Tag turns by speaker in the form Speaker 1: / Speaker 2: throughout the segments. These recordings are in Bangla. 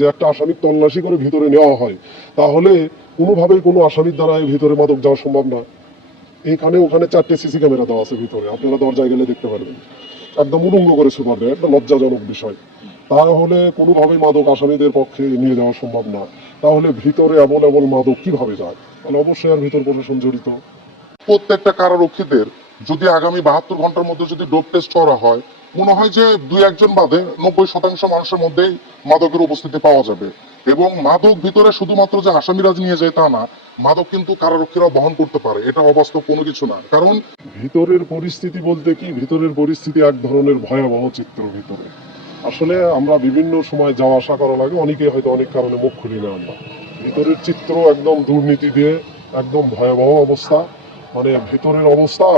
Speaker 1: যে একটা আসামি তল্লাশি করে ভিতরে নেওয়া হয়, তাহলে কোনোভাবেই কোনো আসামির দ্বারা ভিতরে মাদক যাওয়া সম্ভব না। এখানে ওখানে চারটে সিসি ক্যামেরা দেওয়া আছে ভিতরে, আপনারা দরজায় গেলে দেখতে পারবেন। একদম উলঙ্গ করে সুপার দেয়, একটা লজ্জাজনক বিষয়। তাহলে কোনোভাবেই মাদক আসামিদের পক্ষে নিয়ে যাওয়া সম্ভব না। তাহলে ভিতরে এমন এমন মাদক কীভাবে যায়? তাহলে অবশ্যই আর ভিতর প্রশাসন জড়িত।
Speaker 2: প্রত্যেকটা কারারক্ষীদের যদি আগামী বাহাত্তর ঘণ্টার মধ্যে যদি ডোপ টেস্ট করা হয় মনে হয় যে দুই একজন বাদে নব্বই শতাংশ মানুষের মধ্যেই মাদকের উপস্থিতি পাওয়া যাবে। এবং মাদক ভিতরে শুধুমাত্র যে আসামিরাজ নিয়ে যায় তা না, মাদক কিন্তু কারারক্ষীরা বহন করতে পারে। এটা অবাস্তব কোনো কিছু না। কারণ
Speaker 1: ভিতরের পরিস্থিতি বলতে কি? ভিতরের পরিস্থিতি এক ধরনের ভয়াবহ চিত্র ভিতরে। আসলে আমরা বিভিন্ন সময় যাওয়া আসা করা লাগে অনেকে হয়তো অনেক কারণে মুখ খুলি না আমরা। ভিতরের চিত্র একদম দুর্নীতি দিয়ে একদম ভয়াবহ অবস্থা। মানে ভিতরের অবস্থা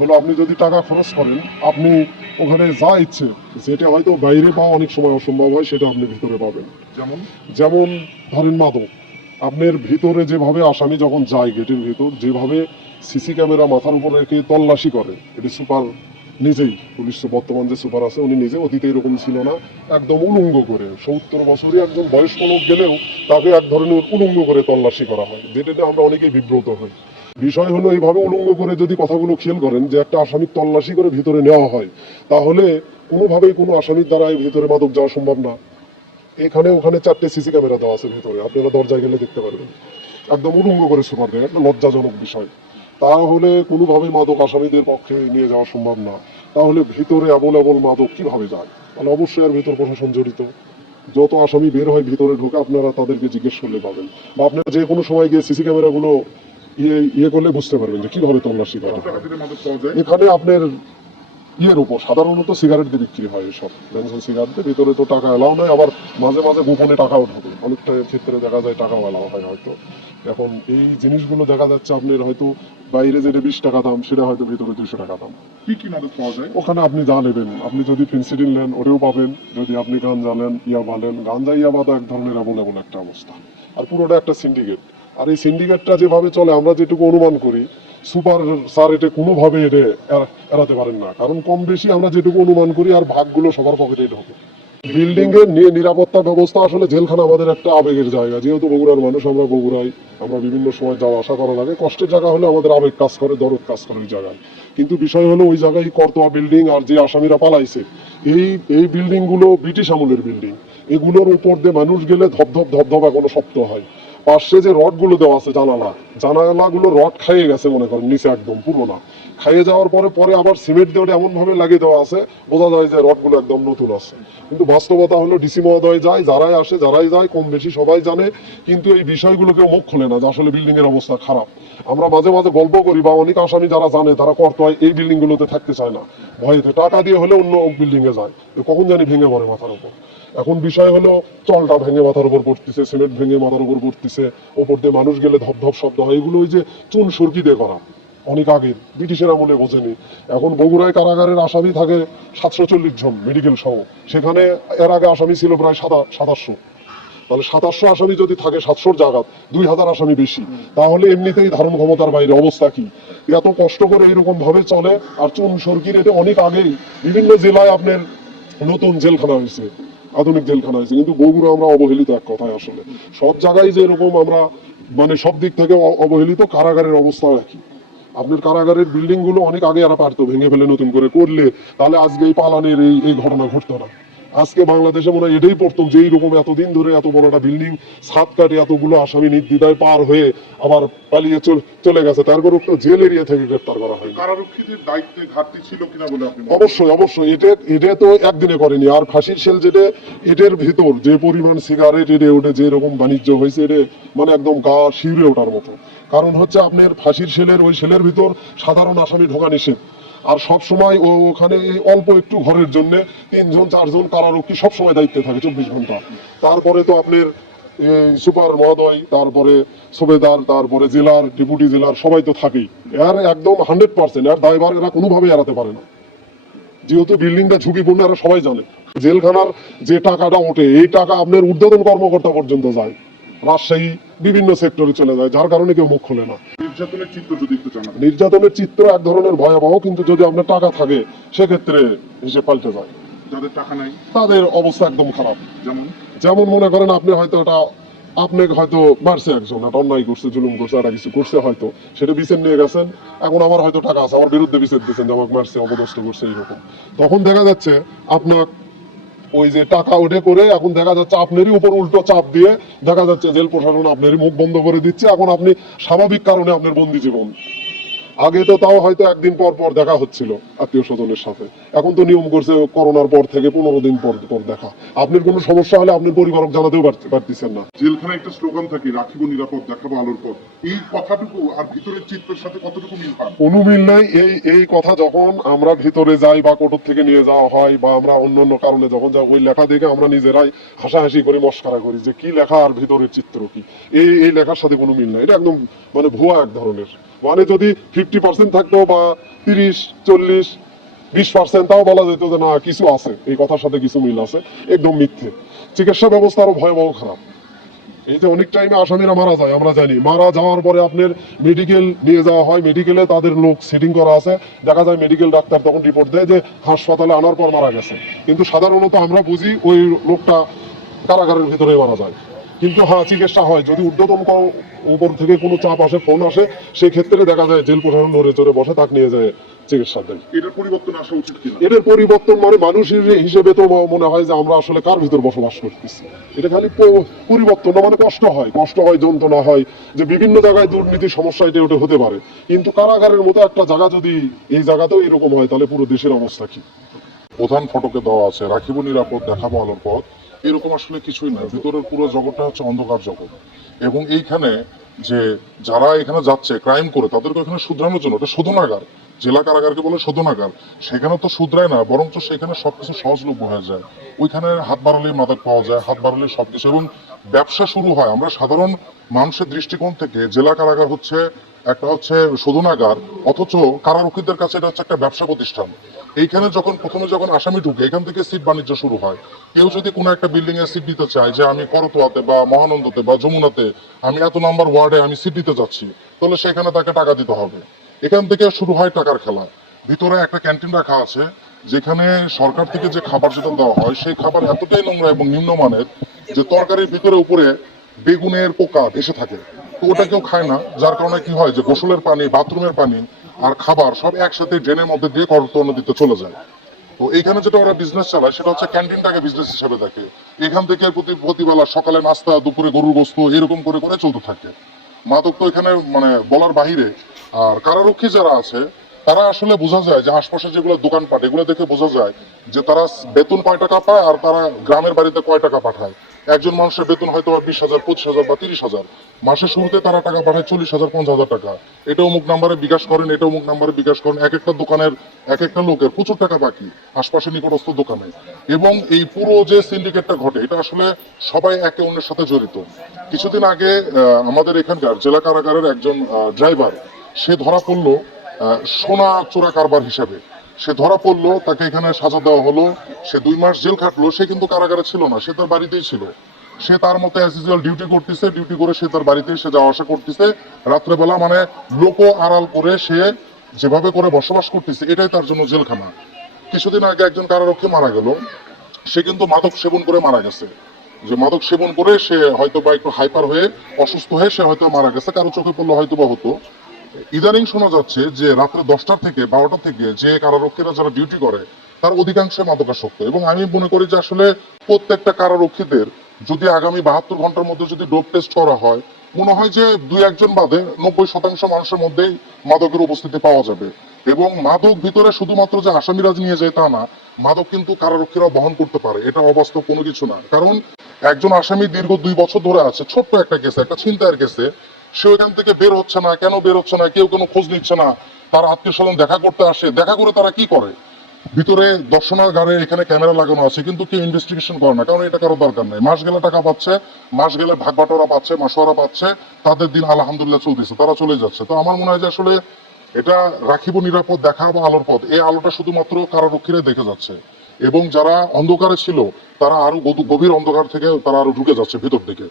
Speaker 1: হলো আপনি যদি টাকা খরচ করেন আপনি ওখানে যা ইচ্ছে যেটা হয়তো বাইরে পাওয়া অনেক সময় অসম্ভব হয় সেটা আপনি ভিতরে পাবেন।
Speaker 2: যেমন?
Speaker 1: যেমন ধরেন মাদক আপনার ভিতরে যেভাবে আসামি যখন যায় গেটের ভিতর যেভাবে সিসি ক্যামেরা মাথার উপর রেখে তল্লাশি করে এটি সুপার নিজেই পুলিশ বর্তমান যে সুপার আছে উনি নিজে অতীতে এরকম ছিল না একদম উলঙ্গ করে সত্তর বছরই একজন বয়স্ক লোক গেলেও তাকে এক ধরনের উলঙ্গ করে তল্লাশি করা হয় যেটাতে আমরা অনেকেই বিব্রত হই। বিষয় হলো, এইভাবে উলঙ্গ করে যদি কথাগুলো খেয়াল করেন যে একটা আসামি তল্লাশি করে ভিতরে নেওয়া হয়, তাহলে কোনোভাবেই কোনো আসামির দ্বারা এই ভিতরে মাদক যাওয়া সম্ভব না। এখানে ওখানে চারটে সিসি ক্যামেরা দেওয়া আছে ভিতরে, আপনারা দরজায় গেলে দেখতে পারবেন। একদম উলঙ্গ করে সুপার দেয় একটা লজ্জাজনক বিষয়। তাহলে কোনোভাবেই মাদক আসামিদের পক্ষে নিয়ে যাওয়া সম্ভব না। তাহলে ভিতরে আবল আবল মাদক কীভাবে যায়? তাহলে অবশ্যই আর ভিতর প্রশাসন জড়িত। যত আসামি বের হয় ভিতরে ঢোকে, আপনারা তাদেরকে জিজ্ঞেস করলে পাবেন। বা আপনারা যে কোনো সময় গিয়ে সিসি ক্যামেরাগুলো ইয়ে ইয়ে করলে বুঝতে পারবেন যে কীভাবে তল্লাশি করা এখানে আপনার ইয়ের উপর সাধারণত সিগারেট দিয়ে বিক্রি হয় এসব। বেনসন সিগারেট ভিতরে তো টাকা এলাও নয় আবার মাঝে মাঝে গোপনে টাকাও ঢোকে। অনেকটা ক্ষেত্রে দেখা যায় টাকাও এলাও হয় হয়তো। এখন এই জিনিসগুলো দেখা যাচ্ছে আপনার হয়তো বাইরে যেটা বিশ টাকা দাম সেটা হয়তো ভিতরে দুশো টাকা দাম।
Speaker 2: কি কি মাদক পাওয়া যায়?
Speaker 1: ওখানে আপনি যা নেবেন আপনি যদি ফেন্সিডিন নেন ওটাও পাবেন। যদি আপনি গাঞ্জা নেন ইয়াবা নেন গাঞ্জা ইয়াবা তো এক ধরনের এমন এমন একটা অবস্থা। আর পুরোটা একটা সিন্ডিকেট আর এই সিন্ডিকেটটা যেভাবে চলে, আমরা যেটুকু অনুমান করি, সুপার স্যার এটা কোনোভাবে এটা এড়াতে পারেন না। কারণ কম বেশি আমরা যেটুকু অনুমান করি, আর ভাগগুলো সবার পকেটেই ঢোকে। বিল্ডিং এর নিরাপত্তা ব্যবস্থা আসলে জেলখানা আমাদের একটা আবেগের জায়গা। যেহেতু বগুড়ার মানুষ, আমরা বগুড়াই আমরা বিভিন্ন সময় যাওয়া আসা করা লাগে কষ্টের জায়গা হলে আমাদের আবেগ কাজ করে, দরদ কাজ করে ওই জায়গায়। কিন্তু বিষয় হলো ওই জায়গায় করতোয়া বিল্ডিং আর যে আসামিরা পালাইছে, এই এই বিল্ডিংগুলো ব্রিটিশ আমলের বিল্ডিং। এগুলোর উপর দিয়ে মানুষ গেলে ধপধপ ধপধপ এখনও শক্ত হয়। পাশে যে রডগুলো দেওয়া আছে জানালা জানালা গুলো রড খাইয়ে গেছে মনে করেন, নিচে একদম পুরো না। খাইয়ে যাওয়ার পরে পরে আবার সিমেন্ট দিয়ে এমন ভাবে লাগিয়ে দেওয়া আছে, বোঝা যায় যে রডগুলো একদম নতুন আছে। কিন্তু বাস্তবতা হলো, ডিসি মহোদয় যায়, যারাই আসে, যারাই যায়, কম বেশি সবাই জানে, কিন্তু এই বিষয়গুলো কেউ মুখ খোলে না যে আসলে বিল্ডিং এর অবস্থা খারাপ। আমরা মাঝে মাঝে গল্প করি, বা অনেক আসামি যারা জানে, তারা করতে হয় এই বিল্ডিং গুলোতে থাকতে চায় না। ভয়েতে টাকা দিয়ে হলে অন্য বিল্ডিং এ যায় কখন জানি ভেঙে পড়ে মাথার উপর। এখন বিষয় হলো, চলটা ভেঙে মাথার উপর পড়তেছে, সিমেন্ট ভেঙে মাথার উপর পড়তেছে, ওপর দিয়ে মানুষ গেলে ধপ ধপ শব্দ হয়, এগুলো ওই যে চুন সুরকি দিয়ে করা। অনেক আগে ব্রিটিশের আমলে বোঝেনি। এখন বগুড়ায় কারাগারের আসামি থাকে সাতশো চল্লিশ জন মেডিকেল সহ। সেখানে এর আগে আসামি ছিল প্রায় সাতা সাতাশশো। তাহলে সাতাশশো আসামি যদি থাকে, সাতশোর জায়গাত দুই হাজার আসামি বেশি। তাহলে এমনিতেই ধারণ ক্ষমতার বাইরে অবস্থা কি? এত কষ্ট করে এরকম ভাবে চলে, আর চুন সরকির এটা অনেক আগেই বিভিন্ন জেলায় আপনার নতুন জেলখানা হয়েছে। আধুনিক জেলখানা হয়েছে কিন্তু বগুড়া আমরা অবহেলিত এক কথায় আসলে। সব জায়গায় যে এরকম আমরা মানে সব দিক থেকে অবহেলিত, কারাগারের অবস্থাও একই। আপনার কারাগারের বিল্ডিংগুলো অনেক আগে এরা পারতো, ভেঙে ফেলে নতুন করে করলে। তাহলে আজকে এই পালানের এই এই ঘটনা ঘটতো না। আজকে বাংলাদেশে মনে হয় এটাই পড়তো যে এইরকম এতদিন ধরে এত বড় একটা বিল্ডিং সাত কাটে এতগুলো আসামি নির্দ্বিধায় পার হয়ে আবার পালিয়ে চল- গেছে। তারপর তো জেল এরিয়া থেকে গ্রেপ্তার করা হয়নি।
Speaker 2: কারারক্ষীদের দায়িত্বে ঘাটতি ছিল কিনা বলে আপনি
Speaker 1: অবশ্যই অবশ্যই। এটা এটা তো একদিনে করেনি। আর ফাঁসির সেল যেটা এটার ভিতর যে পরিমাণ সিগারেট এটে ওটা যে রকম বাণিজ্য হয়েছে এটা মানে একদম গা শিউরে ওঠার মতো। কারণ হচ্ছে আপনার ফাঁসির সেলের ওই সেলের ভিতর সাধারণ আসামি ঢোকা নিষেধ। আর সব সময় ও ওখানে অল্প একটু ঘরের জন্য, তিনজন, চারজন কারারক্ষী সব সময় দায়িত্বে থাকে চব্বিশ ঘণ্টা। তারপরে তো আপনার সুপার মহোদয়, তারপরে সুবেদার, তারপরে জেলার, ডেপুটি জেলার সবাই তো থাকেই। এর একদম হান্ড্রেড পার্সেন্ট এর দায়ভার এরা কোনোভাবেই এড়াতে পারে না। যেহেতু বিল্ডিংটা ঝুঁকিপূর্ণ, এরা সবাই জানে। জেলখানার যে টাকাটা ওঠে, এই টাকা আপনার ঊর্ধ্বতন কর্মকর্তা পর্যন্ত যায়। রাজশাহী বিভিন্ন সেক্টরে চলে যায় যার কারণে কেউ মুখ খোলে না।
Speaker 2: নির্যাতনের চিত্র যদি একটু জানাবেন
Speaker 1: নির্যাতনের চিত্র এক ধরনের ভয়াবহ কিন্তু যদি আপনার টাকা থাকে সেক্ষেত্রে হিসেব পাল্টে যায়।
Speaker 2: যাদের টাকা নাই?
Speaker 1: তাদের অবস্থা একদম খারাপ।
Speaker 2: যেমন?
Speaker 1: যেমন মনে করেন আপনি হয়তো ওটা আপনাকে হয়তো মারছে একজন একটা অন্যায় করছে জুলুম করছে একটা কিছু করছে হয়তো। সেটা বিচার নিয়ে গেছেন এখন আমার হয়তো টাকা আছে আমার বিরুদ্ধে বিচার দিচ্ছেন যে আমাকে মারছে অপদস্থ করছে এইরকম। তখন দেখা যাচ্ছে আপনার ওই যে টাকা ওঠে করে এখন দেখা যাচ্ছে আপনারই উপর উল্টো চাপ দিয়ে দেখা যাচ্ছে জেল প্রশাসন আপনারই মুখ বন্ধ করে দিচ্ছে। এখন আপনি স্বাভাবিক কারণে আপনার বন্দি জীবন। আগে তো তাও হয়তো একদিন পর পর দেখা হচ্ছিল আত্মীয় স্বজনের সাথে। এখন তো নিয়ম করছে করোনার পর থেকে পনেরো দিন পর পর দেখা। আপনার কোনো সমস্যা হলে আপনি পরিবারক জানাতেও পারতেছেন না।
Speaker 2: জেলখানায় একটা স্লোগান থাকে রাখিব নিরাপদ দেখাবো আলোর পথ। এই কথাটুকু আর ভিতরের চিত্রের সাথে কতটুকু মিল পান?
Speaker 1: কোনো মিল নাই। এই এই কথা যখন আমরা ভিতরে যাই বা কোটর থেকে নিয়ে যাওয়া হয় বা আমরা অন্য অন্য কারণে যখন যাই ওই লেখা দেখে আমরা নিজেরাই হাসাহাসি করে মস্কারা করি যে কি লেখা আর ভিতরের চিত্র কি। এই এই লেখার সাথে কোনো মিল নাই। এটা একদম মানে ভুয়া এক ধরনের। মানে যদি ফিফটি পার্সেন্ট থাকতো বা তিরিশ, চল্লিশ, বিশ পার্সেন্ট তাও বলা যেত যে না, কিছু আছে। এই কথার সাথে কিছু মিল আছে। একদম মিথ্যে। চিকিৎসা ব্যবস্থা আরও ভয়াবহ খারাপ। এই যে অনেক টাইমে আসামিরা মারা যায়, আমরা জানি। মারা যাওয়ার পরে আপনার মেডিকেল নিয়ে যাওয়া হয়। মেডিকেলে তাদের লোক সেটিং করা আছে। দেখা যায় মেডিকেল ডাক্তার তখন রিপোর্ট দেয় যে হাসপাতালে আনার পর মারা গেছে। কিন্তু সাধারণত আমরা বুঝি ওই লোকটা কারাগারের ভিতরে মারা যায়। কিন্তু হ্যাঁ চিকিৎসা হয়। যদি ঊর্ধ্বতম উপর থেকে কোনো চাপ আসে ফোন আসে সেই ক্ষেত্রে দেখা যায় জেল প্রশাসন ধরে চড়ে বসে তাকে নিয়ে যায় চিকিৎসা দেয়
Speaker 2: এটার পরিবর্তন আসা উচিত
Speaker 1: এটার পরিবর্তন মানে মানুষের হিসেবে তো মনে হয় যে আমরা আসলে কার ভিতর বসবাস করতেছি? এটা খালি পরিবর্তন না মানে কষ্ট হয়। কষ্ট হয় যন্ত্রণা হয় যে বিভিন্ন জায়গায় দুর্নীতি সমস্যা এটা ওটা হতে পারে। কিন্তু কারাগারের মতো একটা জায়গা যদি এই জায়গাতেও এরকম হয় তাহলে পুরো দেশের অবস্থা কি?
Speaker 2: প্রধান ফটকে দেওয়া আছে রাখিব নিরাপদ দেখাবো আলোর পথ। এরকম আসলে কিছুই না। ভিতরের পুরো জগৎটা হচ্ছে অন্ধকার জগৎ। এবং এইখানে যে যারা এখানে যাচ্ছে ক্রাইম করে, তাদেরকে এখানে শুধরানোর জন্য এটা শোধনাগার। জেলা কারাগারকে বলে শোধনাগার। সেখানে তো শুধরায় না, বরঞ্চ সেখানে সবকিছু সহজলভ্য হয়ে যায়। ওইখানে হাত বাড়ালেই মাদক পাওয়া যায়, হাত বাড়ালেই সবকিছু। এবং ব্যবসা শুরু হয়, আমরা সাধারণ মানুষের দৃষ্টিকোণ থেকে জেলা কারাগার হচ্ছে একটা হচ্ছে শোধনাগার, অথচ কারারক্ষীদের কাছে এটা হচ্ছে একটা ব্যবসা প্রতিষ্ঠান। এইখানে যখন প্রথমে যখন আসামি ঢুকে, এখান থেকে সিট বাণিজ্য শুরু হয়। কেউ যদি কোনো একটা বিল্ডিং এ সিট দিতে চায় যে আমি করতোয়াতে বা মহানন্দতে বা যমুনাতে, আমি এত নাম্বার ওয়ার্ডে আমি সিট দিতে যাচ্ছি, তাহলে সেখানে তাকে টাকা দিতে হবে। এখান থেকে শুরু হয় টাকার খেলা। ভিতরে একটা ক্যান্টিন রাখা আছে, যেখানে সরকার থেকে যে খাবার যেটা দেওয়া হয়, সেই খাবার এতটাই নোংরা এবং নিম্নমানের যে তরকারির ভিতরে উপরে বেগুনের পোকা এসে থাকে। তো ওটা কেউ খায় না, যার কারণে কি হয় যে গোসলের পানি, বাথরুমের পানি আর খাবার সব একসাথে ড্রেনের মধ্যে দিয়ে করতো নদীতে চলে যায়। তো এইখানে যেটা ওরা বিজনেস চালায়, সেটা হচ্ছে ক্যান্টিনটাকে বিজনেস হিসেবে দেখে। এখান থেকে প্রতি প্রতিবেলা সকালে নাস্তা, দুপুরে গরুর গোস্ত, এরকম করে করে চলতে থাকে। মাদক তো এখানে মানে বলার বাহিরে। আর কারারক্ষী যারা আছে, তারা আসলে বোঝা যায় যে আশপাশে যেগুলো দোকানপাট, এগুলো দেখে বোঝা যায় যে তারা বেতন কয় টাকা পায় আর তারা গ্রামের বাড়িতে কয় টাকা পাঠায়। একজন মানুষের বেতন হয়তো বা বিশ হাজার, পঁচিশ হাজার বা তিরিশ হাজার। মাসের শুরুতে তারা টাকা পাঠায় চল্লিশ হাজার, পঞ্চাশ হাজার টাকা। এটা অমুক নাম্বারে বিকাশ করেন, এটা অমুক নাম্বারে বিকাশ করেন। এক একটা দোকানের, এক একটা লোকের প্রচুর টাকা বাকি, আশপাশে নিকটস্থ দোকানে। এবং এই পুরো যে সিন্ডিকেটটা ঘটে, এটা আসলে সবাই একে অন্যের সাথে জড়িত। কিছুদিন আগে আমাদের এখানকার জেলা কারাগারের একজন ড্রাইভার সে ধরা পড়ল সোনা চোরা কারবার হিসাবে। সে ধরা পড়ল, তাকে এখানে সাজা দেওয়া হলো, সে দুই মাস জেল খাটলো, সে কিন্তু কারাগারে ছিল না, সে তার বাড়িতেই ছিল। সে তার মতো ডিউটি করতেছে ডিউটি করে সে তার বাড়িতে সে যাওয়া আসা করতেছে। রাত্রেবেলা মানে লোক আড়াল করে সে যেভাবে করে বসবাস করতেছে, এটাই তার জন্য জেলখানা। কিছুদিন আগে একজন কারারক্ষী মারা গেল। সে কিন্তু মাদক সেবন করে মারা গেছে। যে মাদক সেবন করে সে হয়তো বা একটু হাইপার হয়ে, অসুস্থ হয়ে সে হয়তো মারা গেছে, কারও চোখে পড়লে হয়তো বা হতো। ইদানিং শোনা যাচ্ছে যে রাত্রে দশটা থেকে বারোটা থেকে যে কারারক্ষীরা যারা ডিউটি করে, তার অধিকাংশ মাদকাসক্ত। এবং আমি মনে করি যে আসলে প্রত্যেকটা কারারক্ষীদের যদি আগামী বাহাত্তর ঘণ্টার মধ্যে যদি ডোপ টেস্ট করা হয়, মনে হয় যে দুই একজন বাদে নব্বই শতাংশ মানুষের মধ্যেই মাদকের উপস্থিতি পাওয়া যাবে। এবং মাদক ভিতরে শুধুমাত্র যে আসামিরা নিয়ে যায় তা না, মাদক কিন্তু কারারক্ষীরা বহন করতে পারে। এটা অবাস্তব কোনো কিছু না। কারণ একজন আসামি দীর্ঘ দুই বছর ধরে আছে, ছোট্ট একটা কেসে একটা ছিনতাইয়ের কেসে সে ওইখান থেকে বের হচ্ছে না, কেন বের হচ্ছে না, কেউ কোনো খোঁজ নিচ্ছে না, তার আত্মীয় স্বজন দেখা করতে আসে, দেখা করে তারা কি করে? ভিতরে দর্শনাগারে এখানে ক্যামেরা লাগানো আছে, কিন্তু কেউ ইনভেস্টিগেশন করে না, কারণ এটা কারও দরকার নেই। মাস গেলে টাকা পাচ্ছে, মাস গেলে ভাগ বাটোয়ারা পাচ্ছে মাসোয়ারা পাচ্ছে, তাদের দিন আলহামদুলিল্লাহ চলতেছে, তারা চলে যাচ্ছে। তো আমার মনে হয় যে আসলে এটা রাখিব নিরাপদ দেখা বা আলোর পথ, এই আলোটা শুধুমাত্র কারারক্ষীরা দেখে যাচ্ছে। এবং যারা অন্ধকারে ছিল, তারা আরও গভীর অন্ধকার থেকে তারা আরও ঢুকে যাচ্ছে ভিতর দিকে।